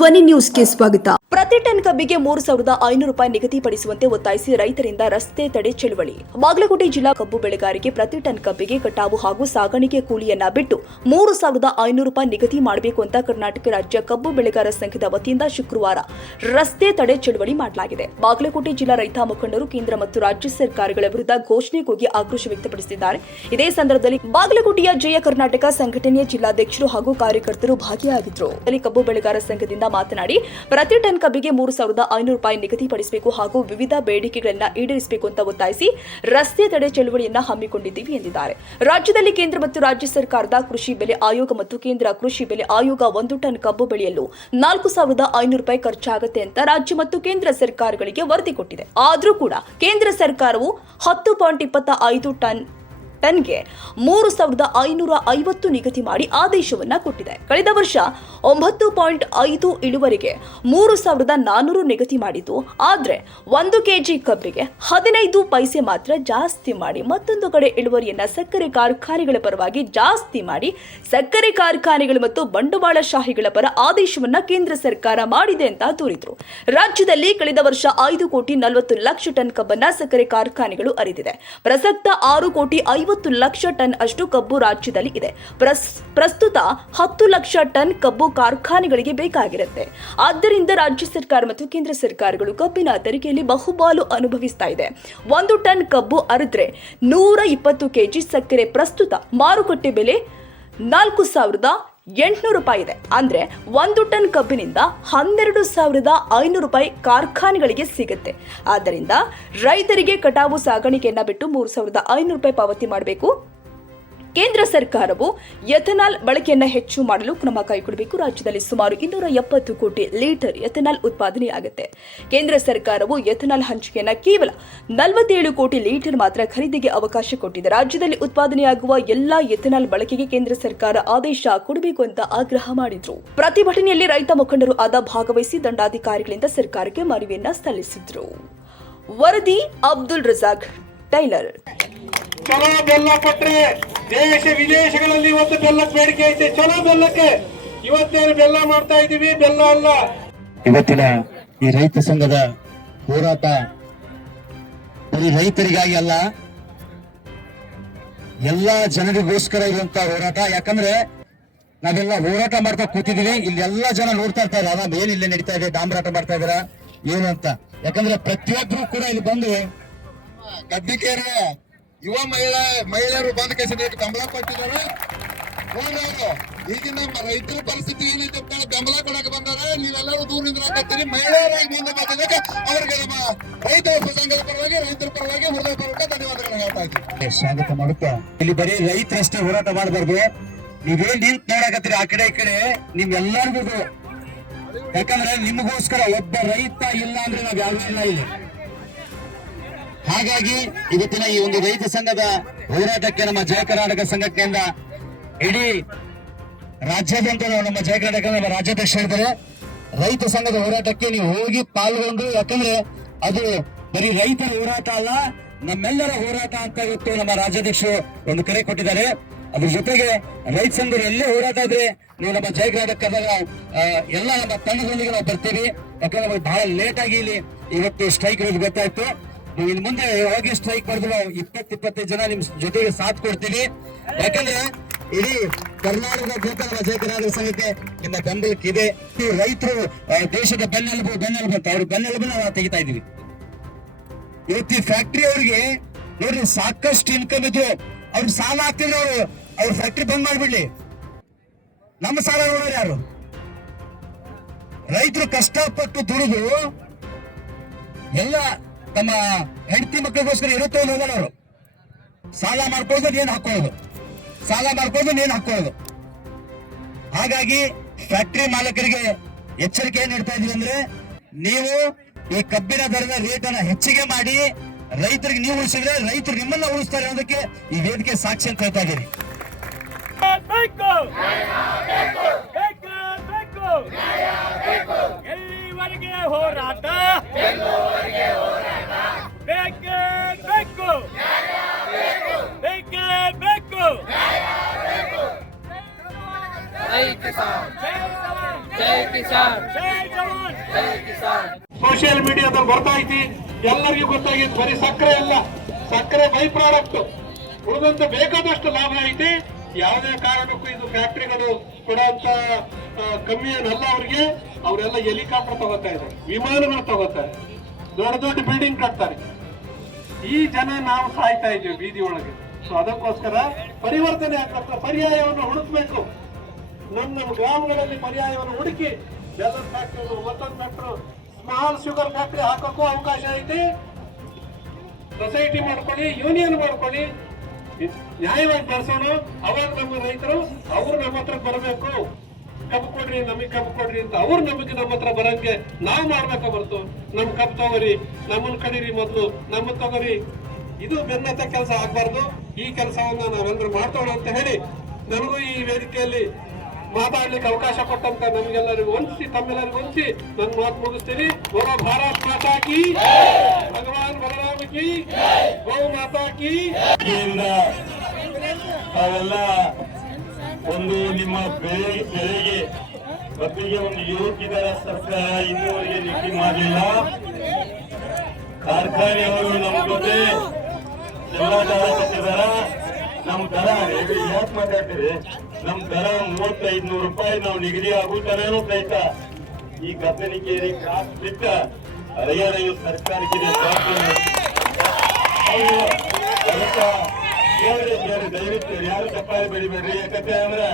ಧ್ವನಿ ನ್ಯೂಸ್ಗೆ ಸ್ವಾಗತ. ಪ್ರತಿ ಟನ್ ಕಬ್ಬಿಗೆ ಮೂರು ಸಾವಿರದ ಐನೂರು ರೂಪಾಯಿ ನಿಗದಿಪಡಿಸುವಂತೆ ಒತ್ತಾಯಿಸಿ ರೈತರಿಂದ ರಸ್ತೆ ತಡೆ ಚಳವಳಿ. ಬಾಗಲಕೋಟೆ ಜಿಲ್ಲಾ ಕಬ್ಬು ಬೆಳೆಗಾರರಿಗೆ ಪ್ರತಿ ಟನ್ ಕಬ್ಬಿಗೆ ಕಟಾವು ಹಾಗೂ ಸಾಗಾಣಿಕೆ ಕೂಲಿಯನ್ನ ಬಿಟ್ಟು ಮೂರು ಸಾವಿರದ ಐನೂರು ರೂಪಾಯಿ ನಿಗದಿ ಮಾಡಬೇಕು ಅಂತ ಕರ್ನಾಟಕ ರಾಜ್ಯ ಕಬ್ಬು ಬೆಳೆಗಾರ ಸಂಘದ ವತಿಯಿಂದ ಶುಕ್ರವಾರ ರಸ್ತೆ ತಡೆ ಚಳವಳಿ ಮಾಡಲಾಗಿದೆ. ಬಾಗಲಕೋಟೆ ಜಿಲ್ಲಾ ರೈತ ಮುಖಂಡರು ಕೇಂದ್ರ ಮತ್ತು ರಾಜ್ಯ ಸರ್ಕಾರಗಳ ವಿರುದ್ಧ ಘೋಷಣೆ ಕೂಗಿ ಆಕ್ರೋಶ ವ್ಯಕ್ತಪಡಿಸಿದ್ದಾರೆ. ಇದೇ ಸಂದರ್ಭದಲ್ಲಿ ಬಾಗಲಕೋಟೆಯ ಜಯ ಕರ್ನಾಟಕ ಸಂಘಟನೆಯ ಜಿಲ್ಲಾಧ್ಯಕ್ಷರು ಹಾಗೂ ಕಾರ್ಯಕರ್ತರು ಭಾಗಿಯಾಗಿದ್ದರು. ಕಬ್ಬು ಬೆಳೆಗಾರ ಸಂಘದಿಂದ ಮಾತನಾಡಿ, ಪ್ರತಿ ಟನ್ ಕಬ್ಬಿಗೆ ಮೂರು ಸಾವಿರದ ಐನೂರು ರೂಪಾಯಿ ನಿಗದಿಪಡಿಸಬೇಕು ಹಾಗೂ ವಿವಿಧ ಬೇಡಿಕೆಗಳನ್ನು ಈಡೇರಿಸಬೇಕು ಅಂತ ಒತ್ತಾಯಿಸಿ ರಸ್ತೆ ತಡೆ ಚಳವಳಿಯನ್ನ ಹಮ್ಮಿಕೊಂಡಿದ್ದೀವಿ ಎಂದಿದ್ದಾರೆ. ರಾಜ್ಯದಲ್ಲಿ ಕೇಂದ್ರ ಮತ್ತು ರಾಜ್ಯ ಸರ್ಕಾರದ ಕೃಷಿ ಬೆಲೆ ಆಯೋಗ ಮತ್ತು ಕೇಂದ್ರ ಕೃಷಿ ಬೆಲೆ ಆಯೋಗ ಒಂದು ಟನ್ ಕಬ್ಬು ಬೆಳೆಯಲು ನಾಲ್ಕು ಸಾವಿರದ ಐನೂರು ರೂಪಾಯಿ ಖರ್ಚಾಗುತ್ತೆ ಅಂತ ರಾಜ್ಯ ಮತ್ತು ಕೇಂದ್ರ ಸರ್ಕಾರಗಳಿಗೆ ವರದಿ ಕೊಟ್ಟಿದೆ. ಆದರೂ ಕೂಡ ಕೇಂದ್ರ ಸರ್ಕಾರವು ಹತ್ತು ಪಾಯಿಂಟ್ ಇಪ್ಪತ್ತ ಐದು ಟನ್ ಟನ್ಗೆ ಮೂರು ಸಾವಿರದ ಐನೂರ ಐವತ್ತು ನಿಗದಿ ಮಾಡಿ ಆದೇಶವನ್ನ ಕೊಟ್ಟಿದೆ. ಕಳೆದ ವರ್ಷ ಒಂಬತ್ತು ಪಾಯಿಂಟ್ ಐದು ಇಳುವರಿಗೆ ಮೂರು ಸಾವಿರದ ನಾನ್ನೂರು ನಿಗದಿ ಮಾಡಿದ್ದು. ಆದ್ರೆ ಒಂದು ಕೆಜಿ ಕಬ್ಬಿಗೆ ಹದಿನೈದು ಪೈಸೆ ಮಾತ್ರ ಜಾಸ್ತಿ ಮಾಡಿ ಮತ್ತೊಂದು ಕಡೆ ಇಳುವರಿಯನ್ನ ಸಕ್ಕರೆ ಕಾರ್ಖಾನೆಗಳ ಪರವಾಗಿ ಜಾಸ್ತಿ ಮಾಡಿ ಸಕ್ಕರೆ ಕಾರ್ಖಾನೆಗಳು ಮತ್ತು ಬಂಡವಾಳಶಾಹಿಗಳ ಪರ ಆದೇಶವನ್ನ ಕೇಂದ್ರ ಸರ್ಕಾರ ಮಾಡಿದೆ ಅಂತ ದೂರಿದ್ರು. ರಾಜ್ಯದಲ್ಲಿ ಕಳೆದ ವರ್ಷ ಐದು ಕೋಟಿ ನಲವತ್ತು ಲಕ್ಷ ಟನ್ ಕಬ್ಬನ್ನ ಸಕ್ಕರೆ ಕಾರ್ಖಾನೆಗಳು ಅರಿದಿದೆ ಪ್ರಸಕ್ತ ಆರು ಕೋಟಿ ಐವತ್ತು ಲಕ್ಷ ಟನ್ ಅಷ್ಟು ಕಬ್ಬು ರಾಜ್ಯದಲ್ಲಿ ಇದೆ. ಪ್ರಸ್- ಪ್ರಸ್ತುತ ಹತ್ತು ಲಕ್ಷ ಟನ್ ಕಬ್ಬು ಕಾರ್ಖಾನೆಗಳಿಗೆ ಬೇಕಾಗಿರುತ್ತೆ. ಆದ್ದರಿಂದ ರಾಜ್ಯ ಸರ್ಕಾರ ಮತ್ತು ಕೇಂದ್ರ ಸರ್ಕಾರಗಳು ಕಬ್ಬಿನ ತೆರಿಗೆಯಲ್ಲಿ ಬಹುಪಾಲು ಅನುಭವಿಸ್ತಾ ಇದೆ. ಒಂದು ಟನ್ ಕಬ್ಬು ಅರಿದ್ರೆ ನೂರ ಇಪ್ಪತ್ತು ಕೆಜಿ ಸಕ್ಕರೆ ಪ್ರಸ್ತುತ ಮಾರುಕಟ್ಟೆ ಬೆಲೆ ನಾಲ್ಕು ಸಾವಿರದ ಎಂಟುನೂರು ರೂಪಾಯಿ ಇದೆ. ಅಂದ್ರೆ ಒಂದು ಟನ್ ಕಬ್ಬಿನಿಂದ ಹನ್ನೆರಡು ಸಾವಿರದ ಐನೂರು ರೂಪಾಯಿ ಕಾರ್ಖಾನೆಗಳಿಗೆ ಸಿಗುತ್ತೆ. ಆದ್ದರಿಂದ ರೈತರಿಗೆ ಕಟಾವು, ಸಾಗಾಣಿಕೆಯನ್ನ ಬಿಟ್ಟು ಮೂರು ಸಾವಿರದ ಐನೂರು ರೂಪಾಯಿ ಪಾವತಿ ಮಾಡಬೇಕು. ಕೇಂದ್ರ ಸರ್ಕಾರವು ಎಥನಾಲ್ ಬಳಕೆಯನ್ನು ಹೆಚ್ಚು ಮಾಡಲು ಕ್ರಮ ಕೈಗೊಳ್ಳಬೇಕು. ರಾಜ್ಯದಲ್ಲಿ ಸುಮಾರು ಇನ್ನೂರ ಎಪ್ಪತ್ತು ಕೋಟಿ ಲೀಟರ್ ಎಥನಾಲ್ ಉತ್ಪಾದನೆಯಾಗುತ್ತೆ ಕೇಂದ್ರ ಸರ್ಕಾರವು ಎಥನಾಲ್ ಹಂಚಿಕೆಯನ್ನು ಕೇವಲ ನಲವತ್ತೇಳು ಕೋಟಿ ಲೀಟರ್ ಮಾತ್ರ ಖರೀದಿಗೆ ಅವಕಾಶ ಕೊಟ್ಟಿದೆ. ರಾಜ್ಯದಲ್ಲಿ ಉತ್ಪಾದನೆಯಾಗುವ ಎಲ್ಲಾ ಎಥನಾಲ್ ಬಳಕೆಗೆ ಕೇಂದ್ರ ಸರ್ಕಾರ ಆದೇಶ ಕೊಡಬೇಕು ಅಂತ ಆಗ್ರಹ ಮಾಡಿದ್ರು. ಪ್ರತಿಭಟನೆಯಲ್ಲಿ ರೈತ ಮುಖಂಡರು ಆದ ಭಾಗವಹಿಸಿ ದಂಡಾಧಿಕಾರಿಗಳಿಂದ ಸರ್ಕಾರಕ್ಕೆ ಮನವಿಯನ್ನ ಸಲ್ಲಿಸಿದ್ರು. ವರದಿ ಅಬ್ದುಲ್ ರಜಾಕ್, ಟೈಲರ್. ಚಲೋ ಬೆಲ್ಲ ಕೊಟ್ರೆ ದೇಶ ವಿದೇಶಗಳಲ್ಲಿ ಇವತ್ತು ಬೆಲ್ಲಕ್ಕೆ ಬೇಡಿಕೆ ಐತೆ. ಚಲೋ ಬೆಲ್ಲಕ್ಕೆ ಇವತ್ತೇನು ಬೆಲ್ಲ ಮಾಡ್ತಾ ಇದೀವಿ ಬೆಲ್ಲ ಅಲ್ಲ. ಇವತ್ತಿನ ಈ ರೈತ ಸಂಘದ ಹೋರಾಟ ಬರೀ ರೈತರಿಗಾಗಿ ಅಲ್ಲ, ಎಲ್ಲಾ ಜನರಿಗೋಸ್ಕರ ಇರುವಂತ ಹೋರಾಟ. ಯಾಕಂದ್ರೆ ನಾವೆಲ್ಲ ಹೋರಾಟ ಮಾಡ್ತಾ ಕೂತಿದೀವಿ ಇಲ್ಲಿ ಎಲ್ಲಾ ಜನ ನೋಡ್ತಾ ಇರ್ತಾರೆ. ಅವಾಗ ಏನ್ ಇಲ್ಲಿ ನಡೀತಾ ಇದೆ? ಡಾಂಬರಾಟ ಮಾಡ್ತಾ ಇದಾರ ಏನು ಅಂತ. ಯಾಕಂದ್ರೆ ಪ್ರತಿಯೊಬ್ರು ಕೂಡ ಇಲ್ಲಿ ಬಂದು ಗದ್ದಿಕೇರಿ ಯುವ ಮಹಿಳಾ, ಮಹಿಳೆಯರು ಬಂದ ಕೇಸಿ ಬೆಂಬಲ ಕೊಟ್ಟಿದ್ದಾರೆ. ಈಗಿನ ರೈತರ ಪರಿಸ್ಥಿತಿ ಏನೈತೆ ಬೆಂಬಲ ಕೊಡಕ್ ಬಂದಾರೆ. ನೀವೆಲ್ಲರೂ ದೂರದಿಂದ ಹಾಕತ್ತೀರಿ ಮಹಿಳೆಯರಾಗಿ ಮುಂದೆ ಅವರಿಗೆ ನಮ್ಮ ರೈತ ಸಂಘದ ಪರವಾಗಿ, ರೈತರ ಪರವಾಗಿ ಹೃದಯಪೂರ್ವಕ ಧನ್ಯವಾದಗಳನ್ನು ಹೇಳ್ತಾ ಇದ್ದೀನಿ. ಸ್ವಾಗತ ಮಾಡುತ್ತಾ? ಇಲ್ಲಿ ಬರೀ ರೈತರಷ್ಟೇ ಹೋರಾಟ ಮಾಡಬಾರ್ದು. ನೀವೇನ್ ನಿಂತ್ ನೋಡಕತ್ತೀರಿ ಆ ಕಡೆ ಈ ಕಡೆ? ನಿಮ್ ಎಲ್ಲರಿಗೂ. ಯಾಕಂದ್ರೆ ನಿಮಗೋಸ್ಕರ ಒಬ್ಬ ರೈತ ಇಲ್ಲ ಅಂದ್ರೆ ನಾವ್ ಇಲ್ಲ ಇಲ್ಲಿ. ಹಾಗಾಗಿ ಇವತ್ತಿನ ಈ ಒಂದು ರೈತ ಸಂಘದ ಹೋರಾಟಕ್ಕೆ ನಮ್ಮ ಜಯ ಕರ್ನಾಟಕ ಸಂಘಟನೆಯಿಂದ ಇಡೀ ರಾಜ್ಯಾದ್ಯಂತ ನಮ್ಮ ಜಯ ಕರ್ನಾಟಕ ನಮ್ಮ ರಾಜ್ಯಾಧ್ಯಕ್ಷ ಇದ್ದಾರೆ ರೈತ ಸಂಘದ ಹೋರಾಟಕ್ಕೆ ನೀವು ಹೋಗಿ ಪಾಲ್ಗೊಂಡು, ಯಾಕಂದ್ರೆ ಅದು ಬರೀ ರೈತರ ಹೋರಾಟ ಅಲ್ಲ, ನಮ್ಮೆಲ್ಲರ ಹೋರಾಟ ಅಂತ ಇವತ್ತು ನಮ್ಮ ರಾಜ್ಯಾಧ್ಯಕ್ಷರು ಒಂದು ಕರೆ ಕೊಟ್ಟಿದ್ದಾರೆ. ಅದ್ರ ಜೊತೆಗೆ ರೈತ ಸಂಘರು ಎಲ್ಲೇ ಹೋರಾಟ ಇದ್ರೆ ನೀವು ನಮ್ಮ ಜಯ ಕರ್ನಾಟಕದಾಗ ಎಲ್ಲ ನಮ್ಮ ತಂಡದೊಂದಿಗೆ ನಾವು ಬರ್ತೀವಿ. ಯಾಕಂದ್ರೆ ಬಹಳ ಲೇಟ್ ಆಗಿ ಇಲ್ಲಿ ಇವತ್ತು ಸ್ಟ್ರೈಕ್ ಇರೋದು ಗೊತ್ತಾಯ್ತು. ನೀವು ಇನ್ ಮುಂದೆ ಯಾವಾಗ ಸ್ಟ್ರೈಕ್ ಮಾಡಿದ್ರು ನಾವು ಇಪ್ಪತ್ತು, ಇಪ್ಪತ್ತೈದು ಜನ ನಿಮ್ ಜೊತೆಗೆ ಸಾಥ್ ಕೊಡ್ತೀವಿ ಯಾಕಂದ್ರೆ ಇಡೀ ಕರ್ನಾಟಕದ ನಮ್ಮ ಜಯ ಸಂಗತಿ ನಿಮ್ಮ ಬೆಂಬಲಕ್ಕೆ ಇದೆ. ಈ ರೈತರು ದೇಶದ ಬೆನ್ನೆಲುಬು ಬೆನ್ನೆಲುಬು ಅಂತ. ಅವ್ರ ಬೆನ್ನೆಲುಬು ನಾವು ತೆಗಿತಾ ಇದೀವಿ ಇವತ್ತು ಫ್ಯಾಕ್ಟ್ರಿ ಅವ್ರಿಗೆ ನೋಡ್ರಿ, ಸಾಕಷ್ಟು ಇನ್ಕಮ್ ಇದ್ರು. ಅವ್ರ ಸಾಲ ಹಾಕ್ತಿದ್ರು ಅವರು. ಅವ್ರ ಫ್ಯಾಕ್ಟ್ರಿ ಬಂದ್ ಮಾಡ್ಬಿಡ್ಲಿ. ನಮ್ಮ ಸಾಲ ನೋಡೋರು ಯಾರು? ರೈತರು ಕಷ್ಟಪಟ್ಟು ದುಡಿದು ಎಲ್ಲ ತಮ್ಮ ಹೆಂಡತಿ ಮಕ್ಕಳಿಗೋಸ್ಕರ ಇರುತ್ತೋ ಅವರು ಸಾಲ ಮಾಡ್ಕೊಳ್ಳೋದು ನೇಣು ಹಾಕೋದು ಸಾಲ ಮಾಡ್ಕೊಂಡು ನೇಣು ಹಾಕೋದು ಹಾಗಾಗಿ ಫ್ಯಾಕ್ಟರಿ ಮಾಲೀಕರಿಗೆ ಎಚ್ಚರಿಕೆ ನೀಡ್ತಾ ಇದೀವಿ ಅಂದ್ರೆ, ನೀವು ಈ ಕಬ್ಬಿನ ದರದ ರೇಟ್ ಅನ್ನ ಹೆಚ್ಚಿಗೆ ಮಾಡಿ, ರೈತರಿಗೆ ನೀವು ಉಳಿಸಿದ್ರೆ ರೈತರು ನಿಮ್ಮನ್ನ ಉಳಿಸ್ತಾರೆ ಅನ್ನೋದಕ್ಕೆ ಈ ವೇದಿಕೆ ಸಾಕ್ಷಿ ಅಂತ ಹೇಳ್ತಾ ಇದ್ದೀರಿ ಹೋರಾಟ? ಬೇಕೇ ಬೇಕು. ಬೇಕೇ ಬೇಕು. ಜೈ ಕಿಸಾನ್. ಸೋಷಿಯಲ್ ಮೀಡಿಯಾದಲ್ಲಿ ಬರ್ತಾ ಐತಿ. ಎಲ್ಲರಿಗೂ ಗೊತ್ತಾಗಿತ್ತು ಬರೀ ಸಕ್ಕರೆ ಅಲ್ಲ. ಸಕ್ಕರೆ ಬೈ ಪ್ರಾಡಕ್ಟ್ ಉಳಿದಂತೆ ಬೇಕಾದಷ್ಟು ಲಾಭ ಐತಿ. ಯಾವುದೇ ಕಾರಣಕ್ಕೂ ಇದು ಫ್ಯಾಕ್ಟ್ರಿಗಳು ಕೊಡುವಂತ ಕಮ್ಮಿ ಏನಲ್ಲ ಅವ್ರಿಗೆ. ಅವರೆಲ್ಲ ಹೆಲಿಕಾಪ್ಟರ್ ತಗೋತಾ ಇದ್ದಾರೆ. ವಿಮಾನಗಳು ತಗೋತಾರೆ ದೊಡ್ಡ ದೊಡ್ಡ ಬಿಲ್ಡಿಂಗ್ ಕಟ್ತಾರೆ. ಈ ಜನ ನಾವು ಸಾಯ್ತಾ ಇದ್ದೀವಿ ಬೀದಿ ಒಳಗೆ. ಸೊ ಅದಕ್ಕೋಸ್ಕರ ಪರಿವರ್ತನೆ ಆಗ್ತಾ ಪರ್ಯಾಯವನ್ನು ಹುಡುಕ್ಬೇಕು. ನಮ್ಮ ನಮ್ಮ ಗ್ರಾಮಗಳಲ್ಲಿ ಪರ್ಯಾಯವನ್ನು ಹುಡುಕಿ ಬೆಲ್ಲದ ಫ್ಯಾಕ್ಟ್ರಿ ಮತ್ತೊಂದು ಫ್ಯಾಕ್ಟರಿ ಸ್ಮಾಲ್ ಶುಗರ್ ಫ್ಯಾಕ್ಟ್ರಿ ಹಾಕೋಕ್ಕೂ ಅವಕಾಶ ಐತಿ. ಸೊಸೈಟಿ ಮಾಡ್ಕೊಳ್ಳಿ ಯೂನಿಯನ್ ಮಾಡ್ಕೊಳ್ಳಿ. ನ್ಯಾಯವಾಗಿ ಬಳಸೋಣ ಅವಾಗ ನಮ್ಮ ರೈತರು, ಅವರು ನಮ್ಮ ಹತ್ರ ಬರಬೇಕು. ಕಬ್ಬು ಕೊಡ್ರಿ, ನಮಗ್ ಕಬ್ಬು ಕೊಡ್ರಿ ಅಂತ ಅವ್ರು ನಮಗೆ ನಮ್ಮ ಹತ್ರ ಬರಂಗೆ ನಾವು ಮಾಡ್ಬೇಕ ಬರ್ತು ನಮ್ ಕಬ್ಬು ತಗೋರಿ ನಮ್ಮನ್ ಕಡೀರಿ ಮೊದಲು ನಮ್ಮ ತಗೋರಿ ಇದು ಬೆನ್ನತ್ತ ಕೆಲಸ ಆಗ್ಬಾರ್ದು. ಈ ಕೆಲಸವನ್ನ ನಾವೆಲ್ಲರೂ ಮಾಡ್ತೋಣ ಅಂತ ಹೇಳಿ ನನಗೂ ಈ ವೇದಿಕೆಯಲ್ಲಿ ಮಾತಾಡ್ಲಿಕ್ಕೆ ಅವಕಾಶ ಕೊಟ್ಟಂತ ನಮಗೆಲ್ಲರಿಗೂ ಹೊಂದಿಸಿ ತಮ್ಮೆಲ್ಲರಿಗೂ ಹೊಂದಿಸಿ ನನ್ನ ಮಾತು ಮುಗಿಸ್ತೀನಿ. ಬೋಲೋ ಭಾರತ್ ಮಾತಾ ಕಿ ಭಗವಾನ್ ಬಲರಾಮ ಕಿ ಗೋ ಮಾತಾ ತಾವೆಲ್ಲ ಒಂದು ನಿಮ್ಮ ಬೆಳೆ ಬೆಳೆಗೆ ಮಕ್ಕಳಿಗೆ ಒಂದು ಯೋಗ್ಯ ದರ ಸರ್ಕಾರ ಇನ್ನೂವರೆಗೆ ನಿಗದಿ ಮಾಡಲಿಲ್ಲ. ಕಾರ್ಖಾನೆ ಅವರು ನಮ್ಮ ಜೊತೆ ಎಲ್ಲ ದರ ಕಟ್ಟಿದಾರ. ನಮ್ ದರ ಯಾಕೆ ಮಾತಾಡ್ತೀರಿ? ನಮ್ಮ ದರ ಮೂವತ್ತೈದು ನೂರು ರೂಪಾಯಿ ನಾವು ನಿಗದಿ ಆಗುತ್ತಾನೇನೋ ಸಹಿತ ಈ ಗದ್ದನಿಕೇರಿ ಕ್ರಾಸ್ ಬಿಟ್ಟ ಹರಿಯಾಣ ಸರ್ಕಾರಕ್ಕೆ ಕೇಳ್ರಿ ಕೇಳ್ರಿ ದಯವಿಟ್ಟು ಯಾರು ತಪ್ಪಾಗಿ ಬೆಳಿಬೇಡ್ರಿ? ಯಾಕಂತ ಅಂದ್ರೆ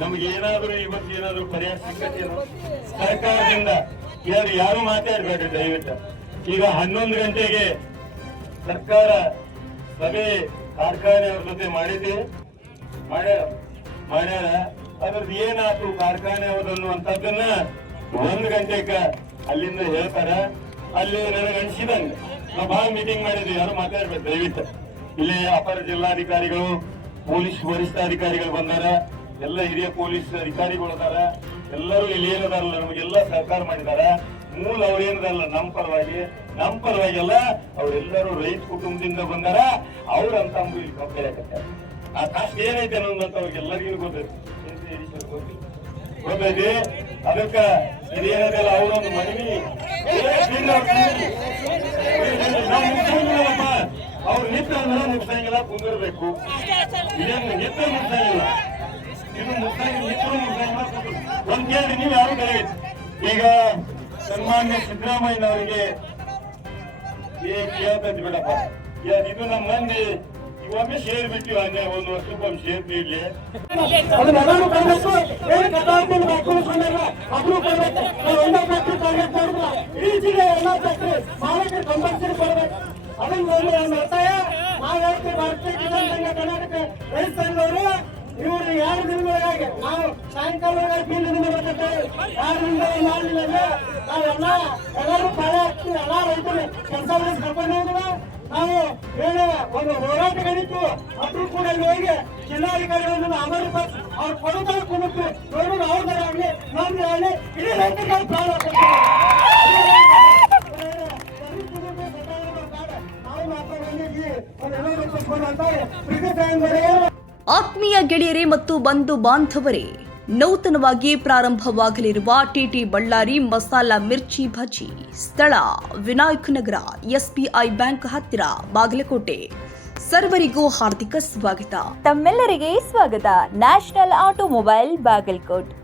ನಮ್ಗೆ ಏನಾದ್ರೂ ಇವತ್ತು ಏನಾದ್ರು ಪರಿಹಾರ ಸಿಕ್ಕತ್ತೇನೋ ಸರ್ಕಾರದಿಂದ ಯಾರು ಯಾರು ಮಾತಾಡ್ಬೇಡ್ರಿ ದಯವಿಟ್ಟು. ಈಗ ಹನ್ನೊಂದು ಗಂಟೆಗೆ ಸರ್ಕಾರ ಸಭೆ ಕಾರ್ಖಾನೆಯವ್ರ ಜೊತೆ ಮಾಡಿದ್ದೆ ಮಾಡ್ಯಾರ? ಮಾಡ್ಯಾರ. ಅದ್ರದ್ದು ಏನಾಯ್ತು ಕಾರ್ಖಾನೆ ಅನ್ನುವಂಥದ್ದನ್ನ ಒಂದು ಗಂಟೆಕ ಅಲ್ಲಿಂದ ಹೇಳ್ತಾರ. ಅಲ್ಲಿ ನನಗೆ ಅನ್ಸಿದಂಗ. ನಾವು ಭಾಳ ಮೀಟಿಂಗ್ ಮಾಡಿದ್ವಿ ಯಾರು ಮಾತಾಡ್ಬೇಕು ದಯವಿಟ್ಟು. ಇಲ್ಲಿ ಅಪರ ಜಿಲ್ಲಾಧಿಕಾರಿಗಳು, ಪೊಲೀಸ್ ವರಿಷ್ಠಾಧಿಕಾರಿಗಳು ಬಂದಾರ. ಎಲ್ಲ ಹಿರಿಯ ಪೊಲೀಸ್ ಅಧಿಕಾರಿಗಳು ಅದಾರ. ಎಲ್ಲರೂ ಇಲ್ಲಿ ಏನದಾರಲ್ಲ, ನಮಗೆಲ್ಲ ಸಹಕಾರ ಮಾಡಿದಾರ. ಮೂಲ ಅವ್ರೇನದಲ್ಲ ನಮ್ಮ ಪರವಾಗಿ. ನಮ್ಮ ಪರವಾಗಿ ಅಲ್ಲ ಅವರೆಲ್ಲರೂ ರೈತ ಕುಟುಂಬದಿಂದ ಬಂದಾರ. ಅವ್ರಂತ ಇಲ್ಲಿ ಕಬ್ಬೆಯಾಕತ್ತಾರೆ ಆ ಕಾಸ್ಟ್ ಏನೈತೆ ಅನ್ನೋದಂತ ಅವ್ರಿಗೆಲ್ಲರಿಗೂ ಗೊತ್ತೈತಿ. ಗೊತ್ತೈತಿ ಅದಕ್ಕ ಇದೇನದಲ್ಲ ಅವರೊಂದು ಮನವಿ ನಾವು ಮುಗ್ಸಂಗಿಲ್ಲಪ್ಪ ಅಂದ್ರೆ ಮುಗ್ಸಂಗಿಲ್ಲ ಕುಂದಿರ್ಬೇಕು. ಇದೇನು ನಿಂತ ಮುಗ್ಸಂಗಿಲ್ಲ ಇದು ಮುಗ್ಸಂಗಿಲ್ಲ ನಿಂತರು ಮುಗ್ಸಂಗಿಲ್ಲ ಕುಂದ್ರು. ಒಂದ್ ಕೇಳಿ ನೀವು ಯಾರು ಬೆಳೆಯಿತು ಈಗ ಸನ್ಮಾನ್ಯ ಸಿದ್ದರಾಮಯ್ಯನವರಿಗೆ ಏ ಕೇಳ್ತೈತಿ ಬಿಡಪ್ಪ. ಇದು ನಮ್ಮ ಮಂದಿ ಒಮ್ಮೆ ಶೇರ್ ಬಿಟ್ಟಿವಿ ಹಂಗೆ ಒಂದು ವರ್ಷಕ್ಕೊಮ್ಮೆ ಶೇರ್ ನೀಡ್ಲಿ. ಅದನ್ನೆಲ್ಲರೂ ಕೊಡ್ಬೇಕು ಏನು ಮಕ್ಕಳು ಎಲ್ಲ ಫ್ಯಾಕ್ಟ್ರಿ ಮಾಡಿದ್ರ ಎಲ್ಲ ಫ್ಯಾಕ್ಟ್ರಿ ಮಾಲಕರು ಕಂಪಲ್ಸರಿ ಕೊಡ್ಬೇಕು ಅದನ್ನ ಒಂದು ನನ್ನ ಒತ್ತಾಯ ನಾವು ಹೇಳ್ತೀವಿ, ಭಾರತೀಯ ಕಿಸಾನ್ ಕರ್ನಾಟಕ ರೈತ ಇವರು ಎರಡು ದಿನಗಳಾಗಿ ನಾವು ಸಾಯಂಕಾಲದೊಳಗೆ ಬೀಲ್ ದಿನ ಬರ್ತೇವೆ ಎರಡು ದಿನಗಳು ಎಲ್ಲರೂ ಪಾಳೆ ಹಾಕ್ತೀವಿ ರೈತರು ಕೆಲಸ ನಾವು ಹೇಳುವ ಒಂದು ಹೋರಾಟ ನಡೀತು. ಅದ್ರ ಕೂಡ ಇಲ್ಲಿ ಹೋಗಿ ಜಿಲ್ಲಾಧಿಕಾರಿಗಳನ್ನು ಪಡಿಸಿ, ಅವ್ರು ಕೊಡುತ್ತಾರೆ ಕುಣಿತು ನೋಡೋದು ಅವ್ರದ್ದು ಆಗಲಿ, ನಮ್ದು ಆಗಲಿ. ಇಡೀ ರೈತರಿಗೆ ಪ್ರಾಣ ಆತ್ಮೀಯ ಗೆಳೆಯರೇ ಮತ್ತು ಬಂಧು ಬಾಂಧವರೇ, ನೂತನವಾಗಿ ಪ್ರಾರಂಭವಾಗಲಿರುವ ಟಿಟಿ ಬಳ್ಳಾರಿ ಮಸಾಲಾ ಮಿರ್ಚಿ ಭಜಿ, ಸ್ಥಳ ವಿನಾಯಕ ನಗರ ಎಸ್ಬಿಐ ಬ್ಯಾಂಕ್ ಹತ್ತಿರ, ಬಾಗಲಕೋಟೆ. ಸರ್ವರಿಗೂ ಹಾರ್ದಿಕ ಸ್ವಾಗತ. ತಮ್ಮೆಲ್ಲರಿಗೆ ಸ್ವಾಗತ. National automobile Bagalkot.